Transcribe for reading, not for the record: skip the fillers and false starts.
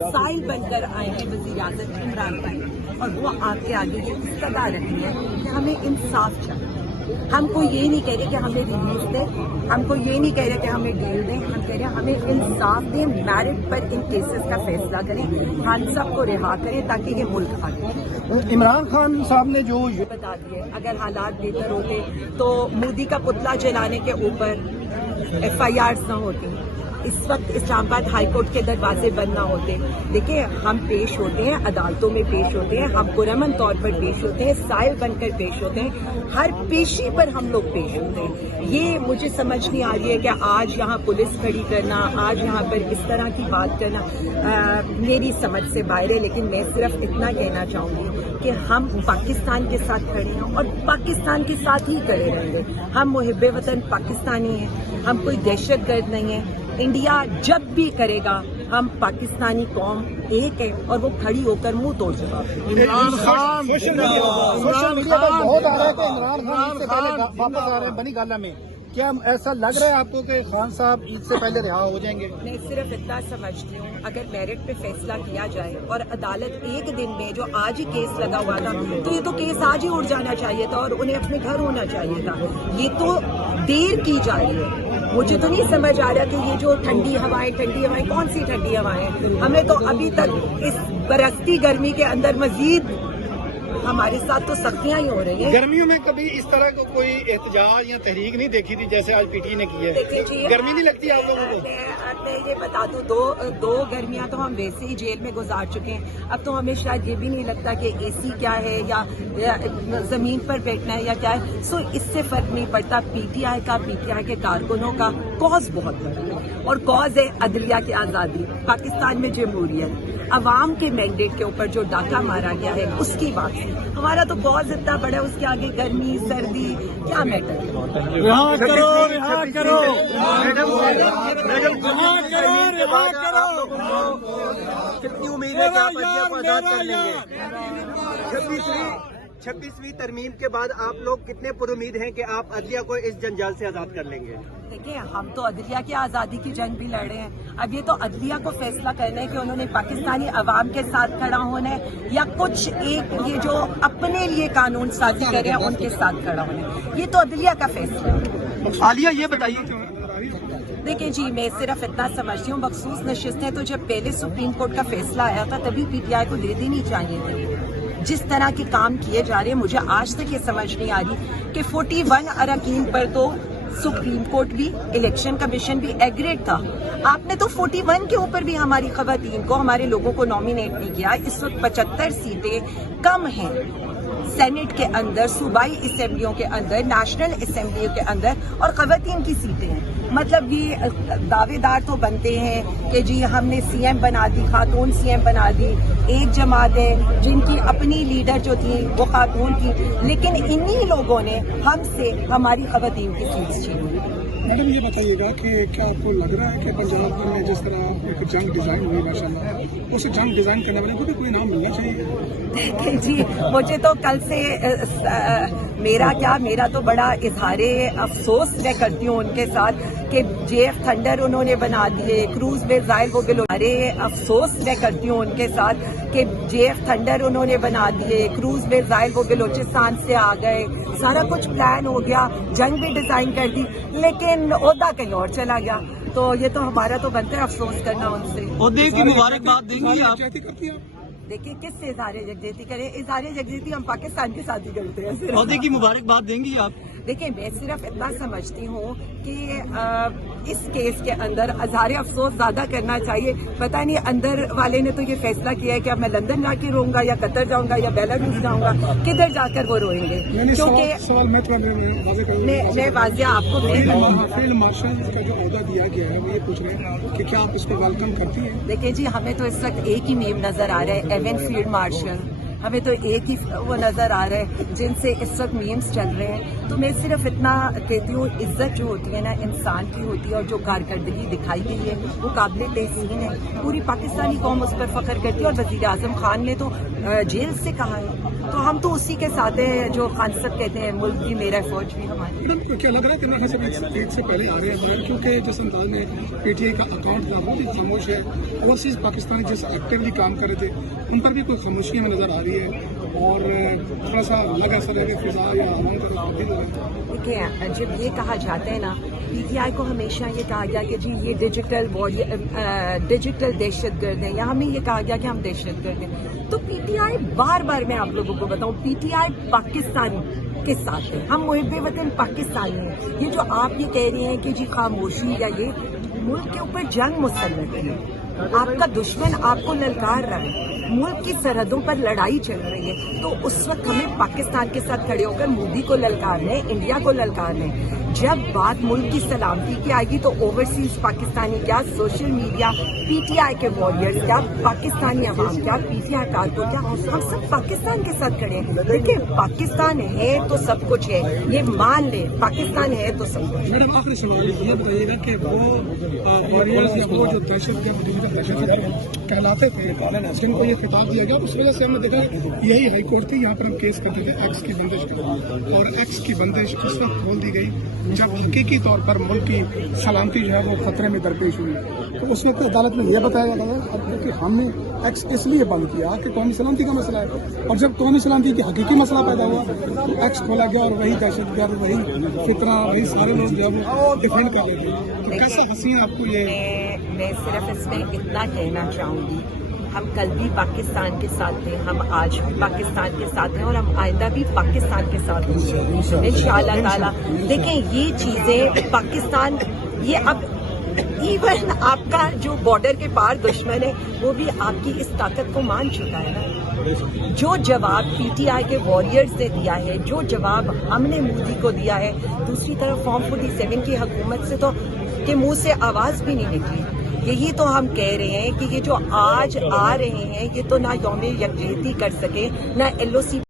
साइल बनकर आए हैं वज़ीर आज़म इमरान खान और वो आपके आगे ये इस्तदा रखी है कि हमें इंसाफ चाहिए। हमको ये नहीं कह रहे कि हमें रिलीज दें, हमको ये नहीं कह रहे कि हमें डील दें, हम कह रहे हैं हमें इंसाफ दें, मेरिट पर इन केसेस का फैसला करें, खान साहब को रिहा करें ताकि ये मुल्क आगे। इमरान खान साहब ने जो बता दिए अगर हालात बेहतर होते तो मोदी का पुतला जलाने के ऊपर FIRs न होती, इस वक्त इस्लामाबाद हाई कोर्ट के दरवाजे बंद ना होते। देखिए हम पेश होते हैं, अदालतों में पेश होते हैं, हम पुरअमन तौर पर पेश होते हैं, साइल बनकर पेश होते हैं, हर पेशी पर हम लोग पेश होते हैं। ये मुझे समझ नहीं आ रही है कि आज यहाँ पुलिस खड़ी करना, आज यहाँ पर इस तरह की बात करना मेरी समझ से बाहर है। लेकिन मैं सिर्फ इतना कहना चाहूँगी कि हम पाकिस्तान के साथ खड़े हैं और पाकिस्तान के साथ ही खड़े रहेंगे। हम मुहिब्बे वतन पाकिस्तानी हैं, हम कोई दहशत गर्द नहीं है। इंडिया जब भी करेगा हम पाकिस्तानी कौम एक है और वो खड़ी होकर मुंह तोड़ जवाब देगी। इमरान खान सोशल मीडिया पर बहुत आ रहा है कि इमरान खान से पहले वापस आ रहे हैं बनी गाला में। क्या ऐसा लग रहा है आपको कि खान साहब ईद से पहले रिहा हो जाएंगे? मैं सिर्फ इतना समझती हूँ अगर मेरिट पे फैसला किया जाए और अदालत एक दिन में, जो आज ही केस लगा हुआ था तो ये तो केस आज ही उड़ जाना चाहिए था और उन्हें अपने घर होना चाहिए था। ये तो देर की जा रही है। मुझे तो नहीं समझ आ रहा कि ये जो ठंडी हवाएं कौन सी ठंडी हवाएं, हमें तो अभी तक इस बरसती गर्मी के अंदर मजीद हमारे साथ तो सख्तियां ही हो रही हैं। गर्मियों में कभी इस तरह को कोई एहतजाज या तहरीक नहीं देखी थी जैसे आज PT ने की है? गर्मी नहीं लगती आप लोगों को? मैं ये बता दूं, दो गर्मियां तो हम वैसे ही जेल में गुजार चुके हैं। अब तो हमें शायद ये भी नहीं लगता कि AC क्या है या जमीन पर बैठना है या क्या है। सो इससे फर्क नहीं पड़ता। PTI के कारकुनों का कॉज बहुत बड़ा है और कॉज है अदलिया की आज़ादी, पाकिस्तान में जमहूरियत, अवाम के मैंडेट के ऊपर जो डाका मारा गया है उसकी बात है। हमारा तो कॉज इतना बड़ा है, उसके आगे गर्मी सर्दी क्या मैटर है। रिहा करो, रिहा करो, कितनी उम्मीद है कि आप अदलिया को आजाद कर लेंगे? 26वीं तरमीम के बाद आप लोग कितने पुरुमीद हैं कि आप अदलिया को इस जंजाल से आजाद कर लेंगे? देखिए हम तो अदलिया की आज़ादी की जंग भी लड़ रहे हैं। अब ये तो अदलिया को फैसला करना है कि उन्होंने पाकिस्तानी अवाम के साथ खड़ा होना है या कुछ एक ये जो अपने लिए कानून साजी कर रहे हैं उनके साथ खड़ा होना है। ये तो अदलिया का फैसला है। आलिया ये बताइए। देखिए जी, मैं सिर्फ इतना समझती हूँ मखसूस नशिस्तें तो जब पहले सुप्रीम कोर्ट का फैसला आया था तभी PTI को दे देनी चाहिए थी। जिस तरह के काम किए जा रहे हैं मुझे आज तक ये समझ नहीं आ रही कि 41 अरकान पर तो सुप्रीम कोर्ट भी, इलेक्शन कमीशन भी एग्रेड था। आपने तो 41 के ऊपर भी हमारी खवातीन को, हमारे लोगों को नॉमिनेट नहीं किया। इस वक्त 75 सीटें कम हैं सेनेट के अंदर, सूबाई असेंबलियों के अंदर, नेशनल असेंबली के अंदर और खवातीन की सीटें हैं। मतलब ये दावेदार तो बनते हैं कि जी हमने CM बना दी, खातून CM बना दी। एक जमात है जिनकी अपनी लीडर जो थी वो खातून थी, लेकिन इन्हीं लोगों ने हमसे हमारी खवातीन की सीट छीनी। मैडम ये बताइएगा कि क्या आपको लग रहा है कि पंजाब में जिस तरह एक जंग डिजाइन हुई माशाल्लाह, उस जंग डिजाइन करने वाले को भी कोई नाम मिलना चाहिए? देखिए जी, मुझे तो कल से मेरा तो बड़ा इजहारे अफसोस मैं करती हूँ उनके साथ कि JF थंडर उन्होंने बना दिए, क्रूज मिसाइल वो अफसोस मैं करती हूँ उनके साथ कि JF थंडर उन्होंने बना दिए, क्रूज मिसाइल वो बलोचिस्तान से आ गए, सारा कुछ प्लान हो गया, जंग भी डिजाइन कर दी, लेकिन ओहदा कहीं और चला गया। तो ये तो हमारा तो बनता है अफसोस करना उनसे। ओहदे की मुबारकबाद देंगी आप? देखिए किससे इज़हारे यकजहती करें? इज़हारे यकजहती हम पाकिस्तान के साथ ही करते हैं। ओहदे की मुबारकबाद देंगी आप? देखिए मैं सिर्फ इतना समझती हूँ कि इस केस के अंदर इज़हारे अफसोस ज्यादा करना चाहिए। पता नहीं अंदर वाले ने तो ये फैसला किया है कि अब मैं लंदन जाके रोऊंगा या कतर जाऊंगा या बेलारूस जाऊंगा, किधर जाकर वो रोएंगे? क्योंकि मैं वाजिया आपको फील्ड मार्शल का जो ओहदा दिया गया है वो ये पूछ रहे हैं कि क्या आप इसको वेलकम करती हैं? देखिए जी, हमें तो इस वक्त एक ही मीम नजर आ रहा है, एवन फील्ड मार्शल। हमें तो एक ही वो नजर आ रहा है जिनसे इस वक्त मीम्स चल रहे हैं। तो मैं सिर्फ इतना कहती हूँ, इज्जत जो होती है ना इंसान की होती है और जो कारकर्दगी दिखाई गई है वो काबिल तहसीन है। पूरी पाकिस्तानी कौम उस पर फख्र करती है और वज़ीर आज़म खान ने तो जेल से कहा है तो हम तो उसी के साथ हैं जो खान साहब कहते हैं मुल्क की मेरा फौज भी हमारी। मैडम क्या लग रहा है कि मेरे ख्याल से ईद से पहले आ रहे हैं बाहर, क्योंकि जिस अंदाज में पीटीआई का अकाउंट था वो भी खामोश है, ओवरसीज पाकिस्तानी जिस एक्टिवली काम कर रहे थे उन पर भी कोई खामोशी हमें नजर आ रही है, और थोड़ा सा लग ऐसा रहे फिजा या आवाम का तब्दील हो रहा है। देखिए, जब ये कहा जाता है ना, पीटीआई को हमेशा ये कहा गया कि जी ये डिजिटल डिजिटल दहशतगर्द है, या हमें ये कहा गया कि हम दहशतगर्द हैं। तो पीटीआई बार बार मैं आप लोगों को बताऊं, पीटीआई पाकिस्तान के साथ है, हम मुहिब्बे वतन पाकिस्तानी हैं। ये जो आप ये कह रहे हैं कि जी खामोशी या ये, मुल्क के ऊपर जंग मुसल्लत है, आपका दुश्मन आपको ललकार रहा है, मुल्क की सरहदों पर लड़ाई चल रही है, तो उस वक्त हमें पाकिस्तान के साथ खड़े होकर मोदी को ललकारना है, इंडिया को ललकारना है। जब बात मुल्क की सलामती की आएगी तो ओवरसीज पाकिस्तानी क्या, सोशल मीडिया, पीटीआई के वॉरियर्स क्या, पाकिस्तानी अवाम क्या, पीटीआई कारकुन क्या, हम सब पाकिस्तान के साथ खड़े हैं। देखिए, पाकिस्तान है तो सब कुछ है, ये मान ले, पाकिस्तान है तो सब कुछ। मैडम आखिरी सवाल ये बताइएगा कि वो वॉरियर्स या वो जो दहशत कहलाते थे जिनको ये खिताब दिया गया, उस वजह से हमने देखा यही हाई कोर्ट थी, यहाँ पर हम केस करते थे एक्स की बंदिश की, और एक्स की बंदिश किस वक्त खोल दी गई जब हकीकी तौर पर मुल्क की सलामती जो है वो खतरे में दरपेश हुई। तो उस वक्त अदालत में यह बताया गया था कि हमने एक्स इसलिए बंद किया कि कौमी सलामती का मसला है, और जब कौमी सलामती की हकीकी मसला पैदा हुआ तो एक्स खोला गया, और वही दहशतगर्द, वही फितरा, वही सारे लोग जो है वो डिफेंड कर रहे थे। तो कैसा हसीन आपको ये? मैं सिर्फ इसमें इतना कहना चाहूंगी, हम कल भी पाकिस्तान के साथ थे, हम आज भी पाकिस्तान के साथ हैं, और हम आइंदा भी पाकिस्तान के साथ होंगे इंशाअल्लाह ताला। देखें, ये चीजें पाकिस्तान, ये अब इवन आपका जो बॉर्डर के पार दुश्मन है वो भी आपकी इस ताकत को मान चुका है ना। जो जवाब पीटीआई के वॉरियर्स ने दिया है, जो जवाब हमने मोदी को दिया है, दूसरी तरफ फॉर्म 47 की हुकूमत से तो के मुंह से आवाज भी नहीं निकली। यही तो हम कह रहे हैं कि ये जो आज आ रहे हैं, ये तो ना यौम यकजहती कर सके, ना एलओसी